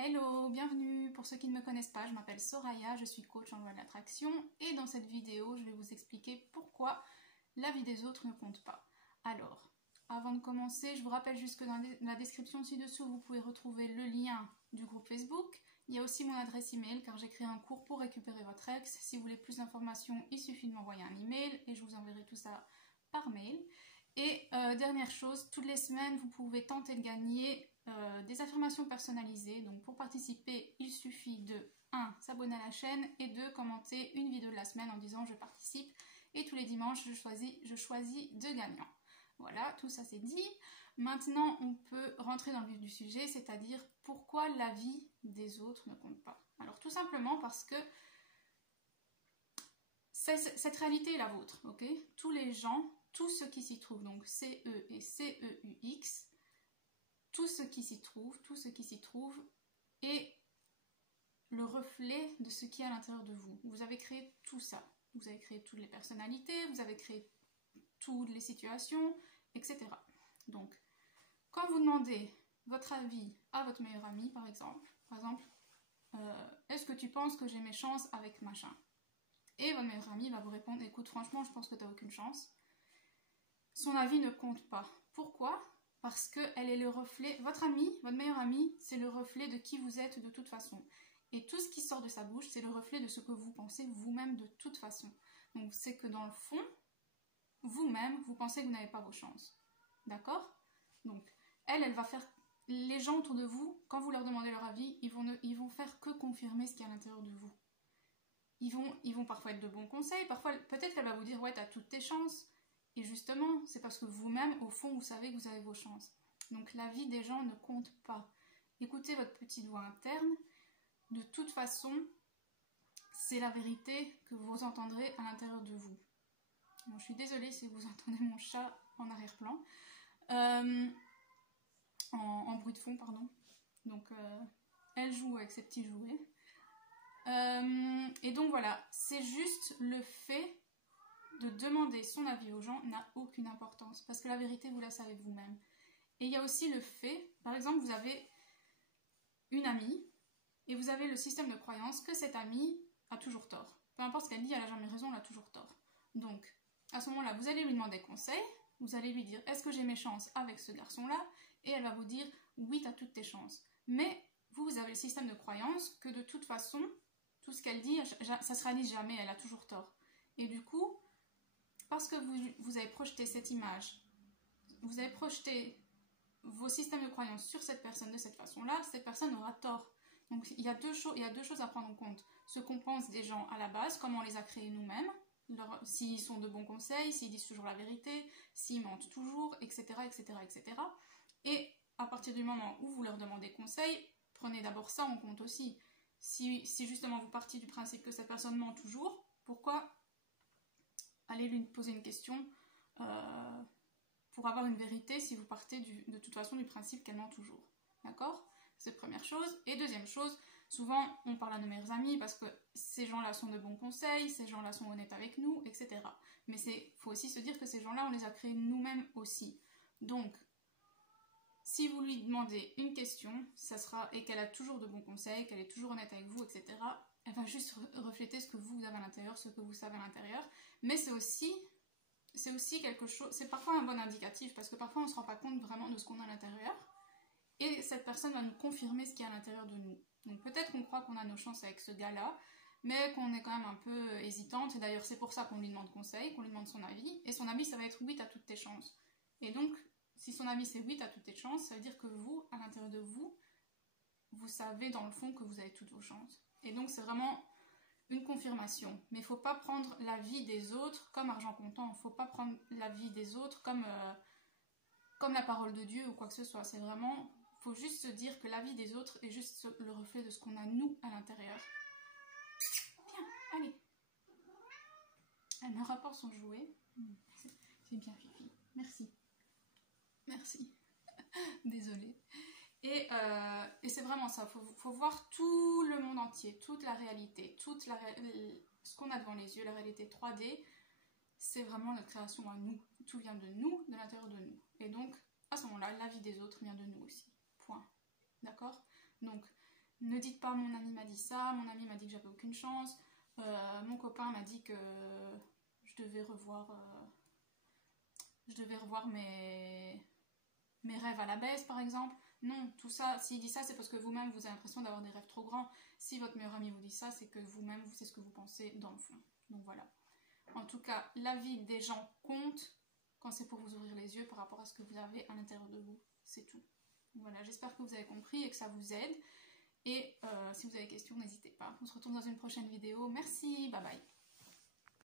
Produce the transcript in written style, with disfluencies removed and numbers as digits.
Hello, bienvenue. Pour ceux qui ne me connaissent pas, je m'appelle Soraya, je suis coach en loi de l'attraction et dans cette vidéo, je vais vous expliquer pourquoi la vie des autres ne compte pas. Alors, avant de commencer, je vous rappelle juste que dans la description ci-dessous, vous pouvez retrouver le lien du groupe Facebook. Il y a aussi mon adresse email car j'ai créé un cours pour récupérer votre ex. Si vous voulez plus d'informations, il suffit de m'envoyer un email et je vous enverrai tout ça par mail. Et dernière chose, toutes les semaines, vous pouvez tenter de gagner des affirmations personnalisées. Donc pour participer, il suffit de 1. S'abonner à la chaîne et 2. Commenter une vidéo de la semaine en disant je participe. Et tous les dimanches, je choisis deux gagnants. Voilà, tout ça c'est dit. Maintenant, on peut rentrer dans le vif du sujet, c'est-à-dire pourquoi la vie des autres ne compte pas. Alors tout simplement parce que cette réalité est la vôtre, ok? Tous les gens, tous ceux qui s'y trouvent, donc CE et CEUX, tout ce qui s'y trouve est le reflet de ce qui est à l'intérieur de vous. Vous avez créé tout ça. Vous avez créé toutes les personnalités, vous avez créé toutes les situations, etc. Donc, quand vous demandez votre avis à votre meilleur ami, par exemple, est-ce que tu penses que j'ai mes chances avec machin? Et votre meilleur ami va vous répondre, écoute, franchement, je pense que tu n'as aucune chance. Son avis ne compte pas. Pourquoi? Parce qu'elle est le reflet, votre meilleur ami, c'est le reflet de qui vous êtes de toute façon. Et tout ce qui sort de sa bouche, c'est le reflet de ce que vous pensez vous-même de toute façon. Donc c'est que dans le fond, vous-même, vous pensez que vous n'avez pas vos chances. D'accord? Donc, elle va faire... Les gens autour de vous, quand vous leur demandez leur avis, ils vont faire que confirmer ce qui est à l'intérieur de vous. Ils vont parfois être de bons conseils, parfois peut-être qu'elle va vous dire « ouais, t'as toutes tes chances ». Et justement, c'est parce que vous-même, au fond, vous savez que vous avez vos chances. Donc la vie des gens ne compte pas. Écoutez votre petite voix interne. De toute façon, c'est la vérité que vous entendrez à l'intérieur de vous. Bon, je suis désolée si vous entendez mon chat en arrière-plan. En bruit de fond, pardon. Donc, elle joue avec ses petits jouets. Et donc voilà, c'est juste le fait de demander son avis aux gens n'a aucune importance. Parce que la vérité, vous la savez vous-même. Et il y a aussi le fait, par exemple, vous avez une amie, et vous avez le système de croyance que cette amie a toujours tort. Peu importe ce qu'elle dit, elle n'a jamais raison, elle a toujours tort. Donc, à ce moment-là, vous allez lui demander conseil, vous allez lui dire « Est-ce que j'ai mes chances avec ce garçon-là ?» Et elle va vous dire « Oui, tu as toutes tes chances. » Mais vous avez le système de croyance que de toute façon, tout ce qu'elle dit, ça se réalise jamais, elle a toujours tort. Et du coup, parce que vous avez projeté cette image, vous avez projeté vos systèmes de croyance sur cette personne de cette façon-là, cette personne aura tort. Donc il y a deux choses à prendre en compte. Ce qu'on pense des gens à la base, comment on les a créés nous-mêmes, s'ils sont de bons conseils, s'ils disent toujours la vérité, s'ils mentent toujours, etc., etc., etc. Et à partir du moment où vous leur demandez conseil, prenez d'abord ça en compte aussi. Si justement vous partiez du principe que cette personne ment toujours, pourquoi aller lui poser une question pour avoir une vérité si vous partez de toute façon du principe qu'elle ment toujours. D'accord? C'est première chose. Et deuxième chose, souvent on parle à nos meilleurs amis parce que ces gens-là sont de bons conseils, ces gens-là sont honnêtes avec nous, etc. Mais il faut aussi se dire que ces gens-là, on les a créés nous-mêmes aussi. Donc, si vous lui demandez une question, et qu'elle a toujours de bons conseils, qu'elle est toujours honnête avec vous, etc., elle va juste refléter ce que vous avez à l'intérieur, ce que vous savez à l'intérieur. Mais c'est aussi quelque chose, c'est parfois un bon indicatif, parce que parfois on ne se rend pas compte vraiment de ce qu'on a à l'intérieur, et cette personne va nous confirmer ce qui est à l'intérieur de nous. Donc peut-être qu'on croit qu'on a nos chances avec ce gars-là, mais qu'on est quand même un peu hésitante, et d'ailleurs c'est pour ça qu'on lui demande conseil, qu'on lui demande son avis, et son avis ça va être oui, t'as toutes tes chances. Et donc, si son avis c'est oui, t'as toutes tes chances, ça veut dire que vous, à l'intérieur de vous, vous savez dans le fond que vous avez toutes vos chances. Et donc c'est vraiment une confirmation. Mais il ne faut pas prendre la vie des autres comme argent comptant. Il ne faut pas prendre la vie des autres comme la parole de Dieu ou quoi que ce soit. C'est vraiment... Il faut juste se dire que la vie des autres est juste le reflet de ce qu'on a nous à l'intérieur. Viens, allez. Elle me rapporte son jouet. C'est bien Fifi. Merci. Merci. Désolée. Et c'est vraiment ça, il faut voir tout le monde entier, toute la réalité, ce qu'on a devant les yeux, la réalité 3D, c'est vraiment notre création à nous. Tout vient de nous, de l'intérieur de nous. Et donc, à ce moment-là, la vie des autres vient de nous aussi. Point. D'accord? Donc, Ne dites pas mon ami m'a dit ça, mon ami m'a dit que j'avais aucune chance, mon copain m'a dit que je devais revoir mes rêves à la baisse par exemple. Non, tout ça, s'il dit ça, c'est parce que vous-même vous avez l'impression d'avoir des rêves trop grands. Si votre meilleur ami vous dit ça, c'est que vous-même, c'est ce que vous pensez dans le fond. Donc voilà. En tout cas, l'avis des gens compte quand c'est pour vous ouvrir les yeux par rapport à ce que vous avez à l'intérieur de vous. C'est tout. Voilà, j'espère que vous avez compris et que ça vous aide. Et si vous avez des questions, n'hésitez pas. On se retrouve dans une prochaine vidéo. Merci, bye bye.